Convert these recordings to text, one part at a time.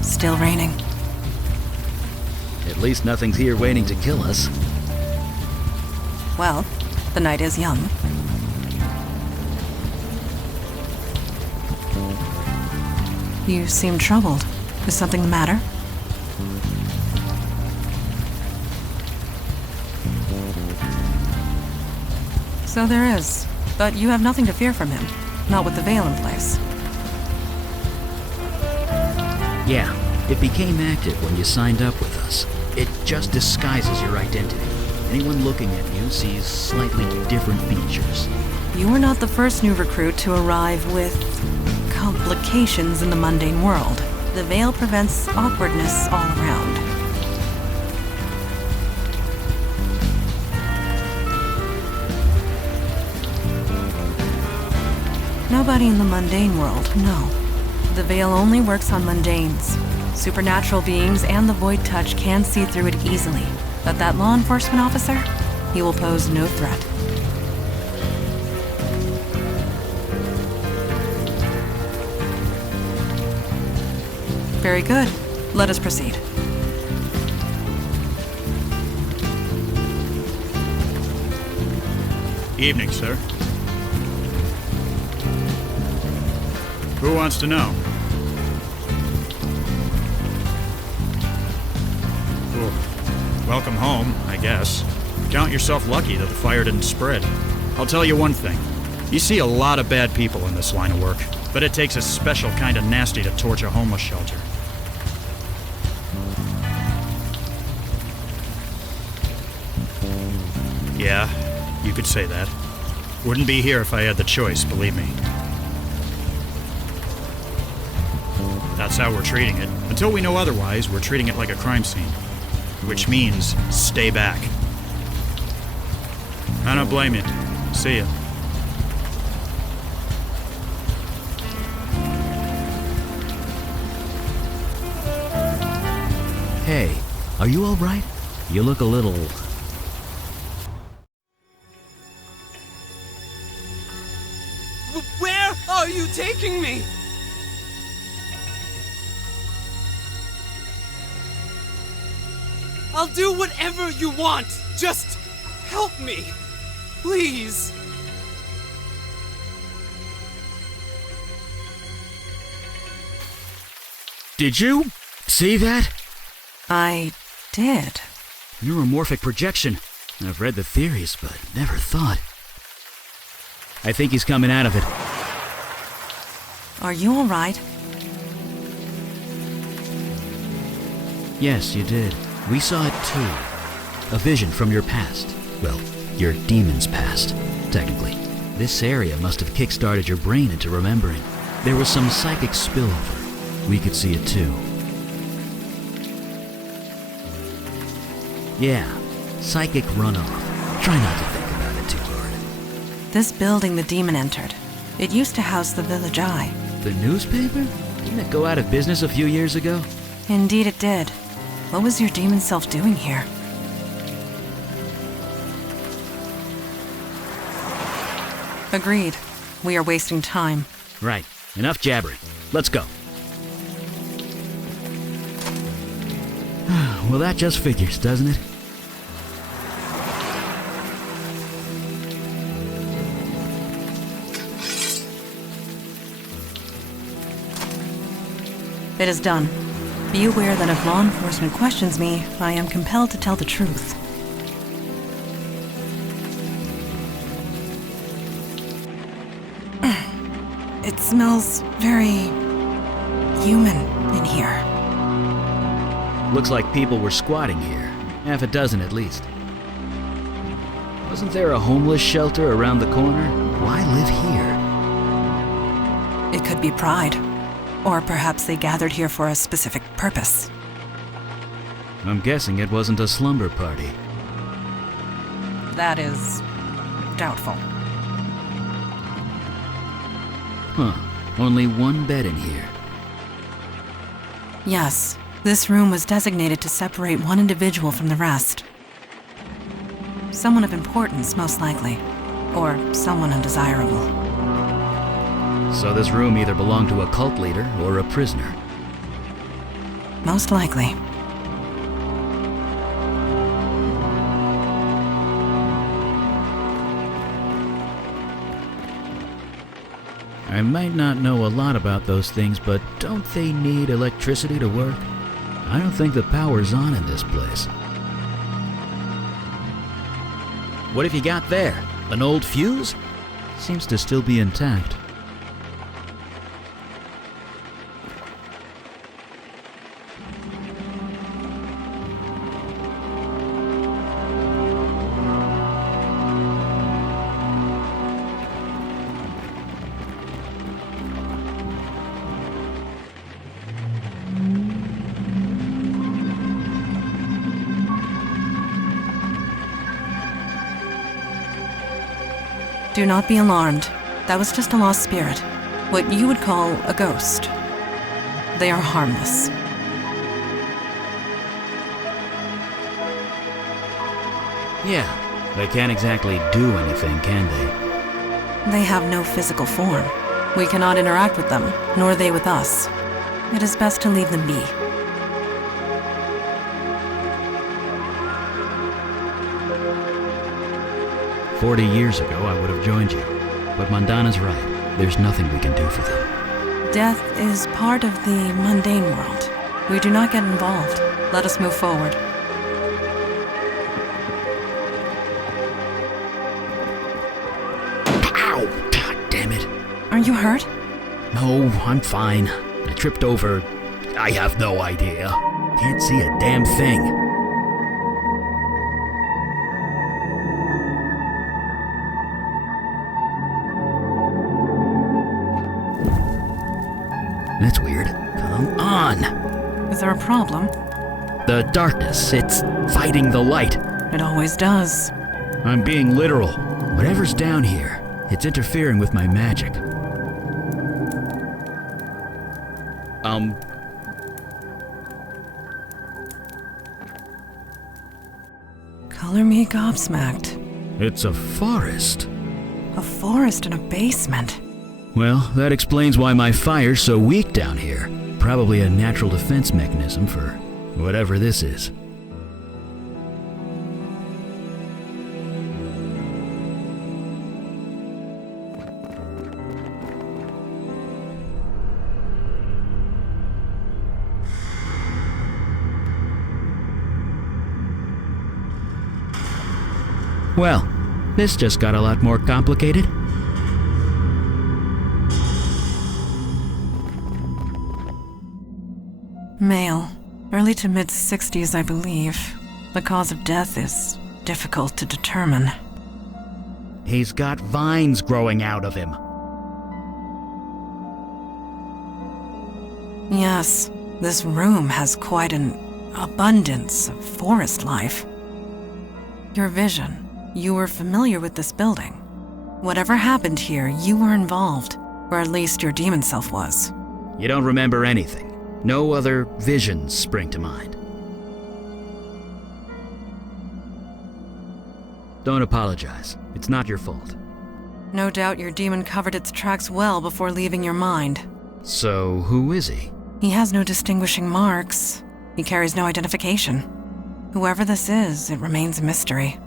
Still raining. At least nothing's here waiting to kill us. Well, the night is young. You seem troubled. Is something the matter? So there is, but you have nothing to fear from him. Not with the veil in place. Yeah, it became active when you signed up with us. It just disguises your identity. Anyone looking at you sees slightly different features. You are not the first new recruit to arrive with complications in the mundane world. The veil prevents awkwardness all around. Nobody in the mundane world, no. The veil only works on mundanes. Supernatural beings and the void touch can see through it easily. But that law enforcement officer, he will pose no threat. Very good. Let us proceed. Evening, sir. Who wants to know? Well, welcome home, I guess. Count yourself lucky that the fire didn't spread. I'll tell you one thing. You see a lot of bad people in this line of work, but it takes a special kind of nasty to torch a homeless shelter. Yeah, you could say that. Wouldn't be here if I had the choice, believe me. That's how we're treating it. Until we know otherwise, we're treating it like a crime scene. Which means, stay back. I don't blame you. See ya. Hey, are you all right? You look a little... Where are you taking me? I'll do whatever you want. Just help me. Please. Did you see that? I did. Neuromorphic projection. I've read the theories, but never thought. I think he's coming out of it. Are you all right? Yes, you did. We saw it too. A vision from your past. Well, your demon's past, technically. This area must have kick-started your brain into remembering. There was some psychic spillover. We could see it too. Yeah, psychic runoff. Try not to think about it too hard. This building the demon entered. It used to house the Village Eye. The newspaper? Didn't it go out of business a few years ago? Indeed it did. What was your demon self doing here? Agreed. We are wasting time. Right. Enough jabbering. Let's go. Well, that just figures, doesn't it? It is done. Be aware that if law enforcement questions me, I am compelled to tell the truth. It smells very human in here. Looks like people were squatting here. Half a dozen at least. Wasn't there a homeless shelter around the corner? Why live here? It could be pride. Or perhaps they gathered here for a specific purpose. I'm guessing it wasn't a slumber party. That is doubtful. Huh. Only one bed in here. Yes, this room was designated to separate one individual from the rest. Someone of importance, most likely. Or someone undesirable. So this room either belonged to a cult leader or a prisoner. Most likely. I might not know a lot about those things, but don't they need electricity to work? I don't think the power's on in this place. What have you got there? An old fuse? Seems to still be intact. Do not be alarmed. That was just a lost spirit. What you would call a ghost. They are harmless. Yeah, they can't exactly do anything, can they? They have no physical form. We cannot interact with them, nor they with us. It is best to leave them be. "40 years ago, I would have joined you. But Mandana's right. There's nothing we can do for them. Death is part of the mundane world. We do not get involved. Let us move forward. Ow! God damn it. Are you hurt? No, I'm fine. I tripped over... I have no idea. Can't see a damn thing. That's weird. Come on! Is there a problem? The darkness, it's fighting the light. It always does. I'm being literal. Whatever's down here, it's interfering with my magic. Color me gobsmacked. It's a forest. A forest in a basement. Well, that explains why my fire's so weak down here. Probably a natural defense mechanism for whatever this is. Well, this just got a lot more complicated. Male. Early to mid-60s, I believe. The cause of death is difficult to determine. He's got vines growing out of him. Yes, this room has quite an abundance of forest life. Your vision. You were familiar with this building. Whatever happened here, you were involved. Or at least your demon self was. You don't remember anything. No other visions spring to mind. Don't apologize. It's not your fault. No doubt your demon covered its tracks well before leaving your mind. So, who is he? He has no distinguishing marks. He carries no identification. Whoever this is, it remains a mystery.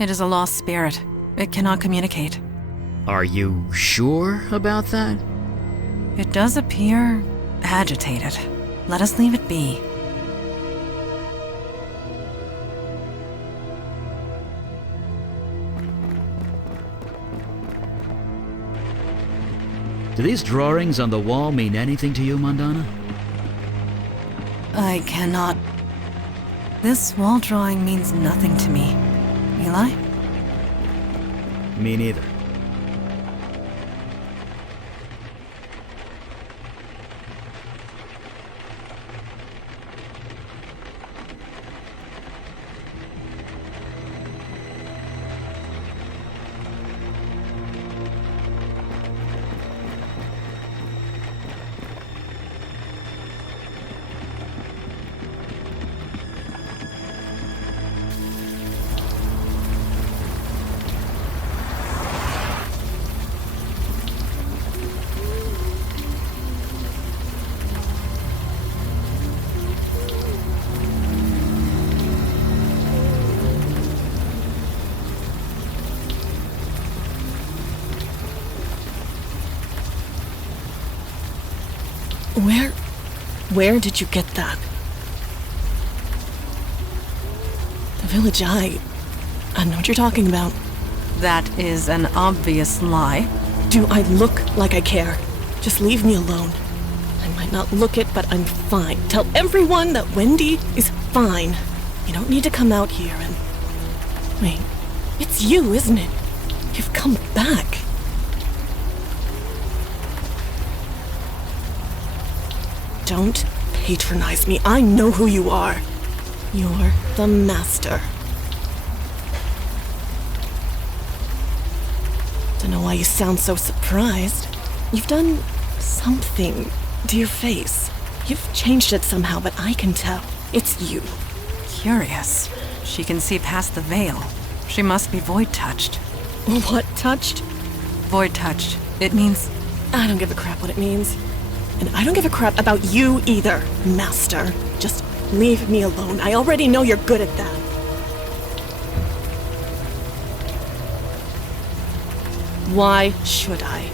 It is a lost spirit. It cannot communicate. Are you sure about that? It does appear agitated. Let us leave it be. Do these drawings on the wall mean anything to you, Mandana? I cannot... This wall drawing means nothing to me. Eli? Me neither. Where did you get that? The village I know what you're talking about. That is an obvious lie. Do I look like I care? Just leave me alone. I might not look it, but I'm fine. Tell everyone that Wendy is fine. You don't need to come out here and... Wait, it's you, isn't it? You've come back. Don't patronize me. I know who you are. You're the master. Don't know why you sound so surprised. You've done something to your face. You've changed it somehow, but I can tell. It's you. Curious. She can see past the veil. She must be void-touched. What touched? Void-touched. It means... I don't give a crap what it means. And I don't give a crap about you either, master. Just leave me alone. I already know you're good at that. Why should I?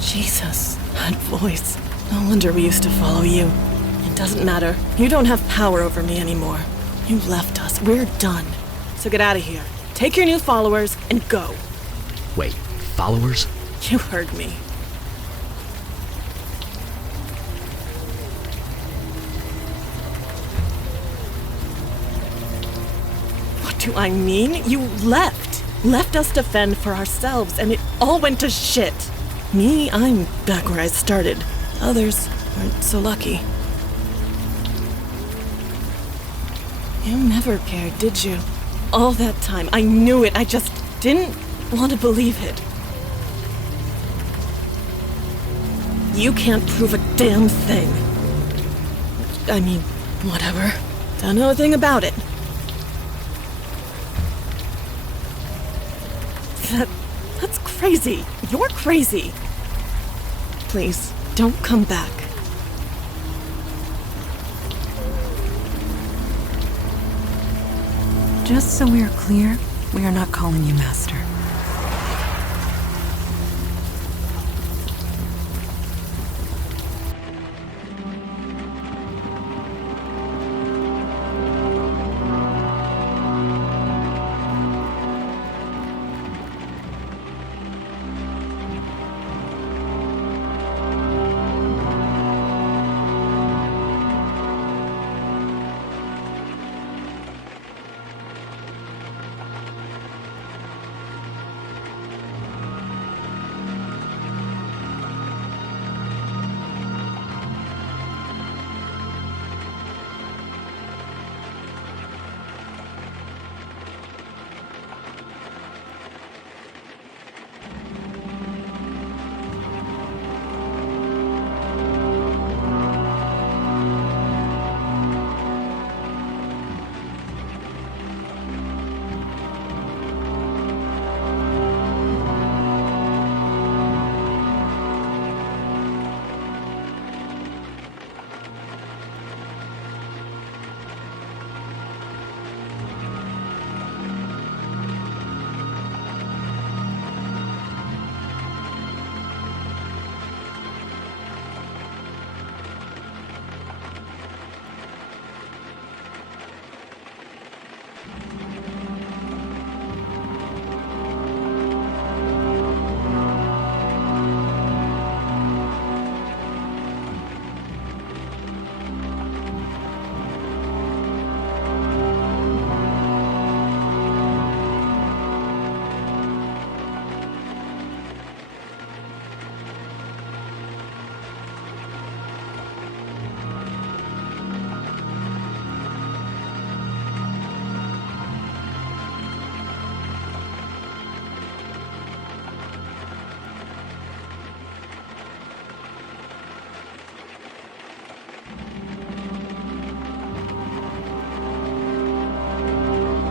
Jesus, that voice. No wonder we used to follow you. It doesn't matter. You don't have power over me anymore. You left us. We're done. So get out of here. Take your new followers and go. Wait, followers? You heard me. What do I mean? You left. Left us to fend for ourselves, and it all went to shit. Me, I'm back where I started. Others aren't so lucky. You never cared, did you? All that time, I knew it. I just didn't want to believe it. You can't prove a damn thing. I mean, whatever. Don't know a thing about it. That's crazy. You're crazy. Please, don't come back. Just so we're clear, we are not calling you Master.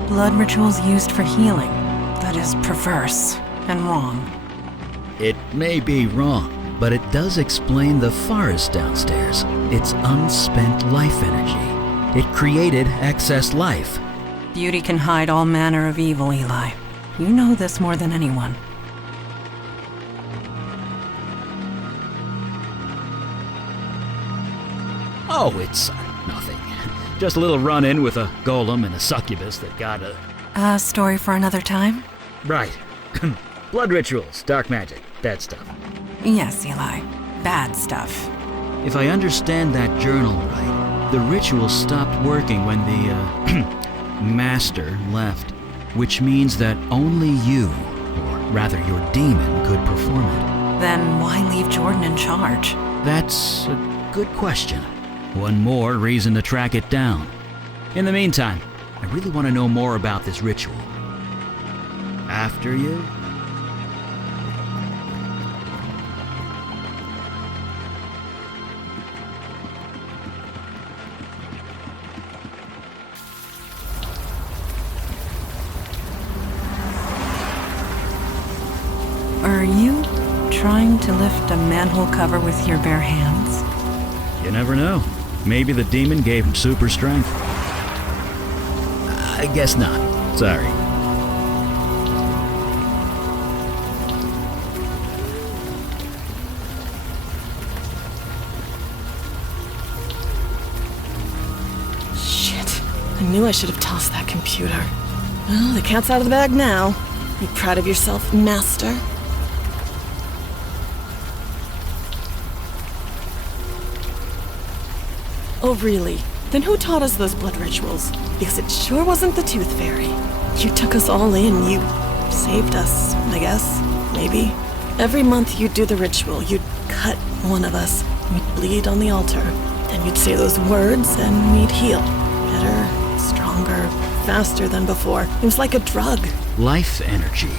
Blood rituals used for healing. That is perverse and wrong. It may be wrong, but it does explain the forest downstairs. It's unspent life energy. It created excess life. Beauty can hide all manner of evil, Eli. You know this more than anyone. Oh, it's nothing. Just a little run-in with a golem and a succubus that got a... A story for another time? Right. Blood rituals, dark magic, that stuff. Yes, Eli. Bad stuff. If I understand that journal right, the ritual stopped working when the, master left, which means that only you, or rather your demon, could perform it. Then why leave Jordan in charge? That's a good question. One more reason to track it down. In the meantime, I really want to know more about this ritual. After you? Are you trying to lift a manhole cover with your bare hands? You never know. Maybe the demon gave him super strength. I guess not. Sorry. Shit. I knew I should have tossed that computer. Well, the cat's out of the bag now. You proud of yourself, Master? Oh, really? Then who taught us those blood rituals? Because it sure wasn't the Tooth Fairy. You took us all in. You saved us, I guess. Maybe. Every month you'd do the ritual. You'd cut one of us. We'd bleed on the altar. Then you'd say those words and we'd heal. Better, stronger, faster than before. It was like a drug. Life energy.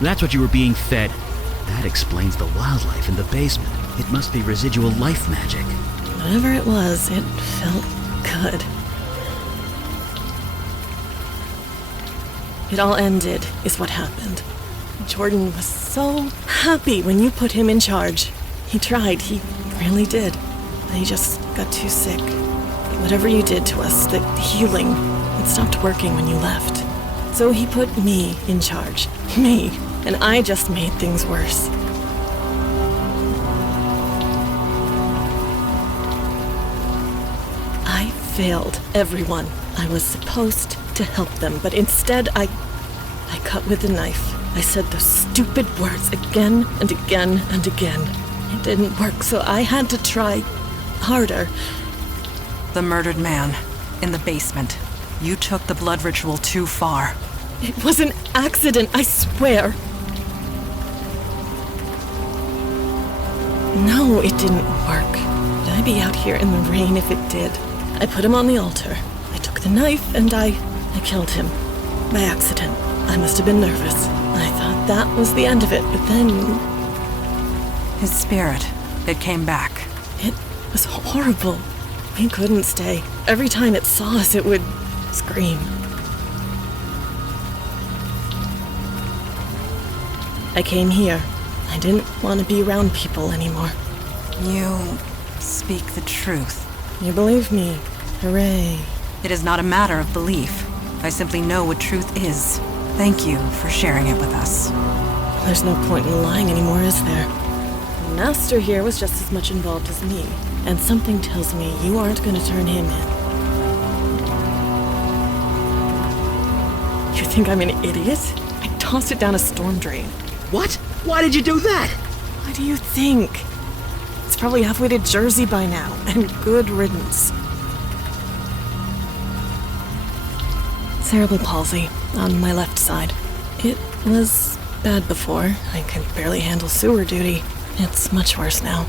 That's what you were being fed. That explains the wildlife in the basement. It must be residual life magic. Whatever it was, it felt good. It all ended, is what happened. Jordan was so happy when you put him in charge. He tried, he really did. But he just got too sick. Whatever you did to us, the healing, it stopped working when you left. So he put me in charge. Me. And I just made things worse. I failed everyone. I was supposed to help them, but instead I cut with a knife. I said those stupid words again and again and again. It didn't work, so I had to try harder. The murdered man in the basement. You took the blood ritual too far. It was an accident, I swear. No, it didn't work. Would I be out here in the rain if it did? I put him on the altar. I took the knife and I killed him. By accident. I must have been nervous. I thought that was the end of it, but then... His spirit, it came back. It was horrible. We couldn't stay. Every time it saw us, it would scream. I came here. I didn't want to be around people anymore. You speak the truth. You believe me. Hooray. It is not a matter of belief. I simply know what truth is. Thank you for sharing it with us. There's no point in lying anymore, is there? The Master here was just as much involved as me, and something tells me you aren't going to turn him in. You think I'm an idiot? I tossed it down a storm drain. What? Why did you do that? What do you think? It's probably halfway to Jersey by now, and good riddance. Cerebral palsy on my left side. It was bad before. I could barely handle sewer duty. It's much worse now.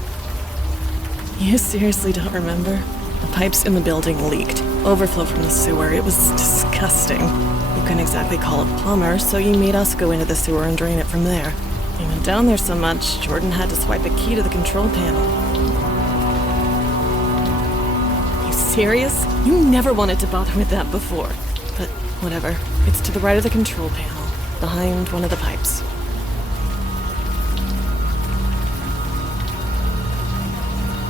You seriously don't remember? The pipes in the building leaked. Overflow from the sewer. It was disgusting. You couldn't exactly call a plumber, so you made us go into the sewer and drain it from there. We went down there so much, Jordan had to swipe a key to the control panel. You serious? You never wanted to bother with that before. But whatever. It's to the right of the control panel, behind one of the pipes.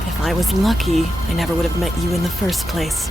If I was lucky, I never would have met you in the first place.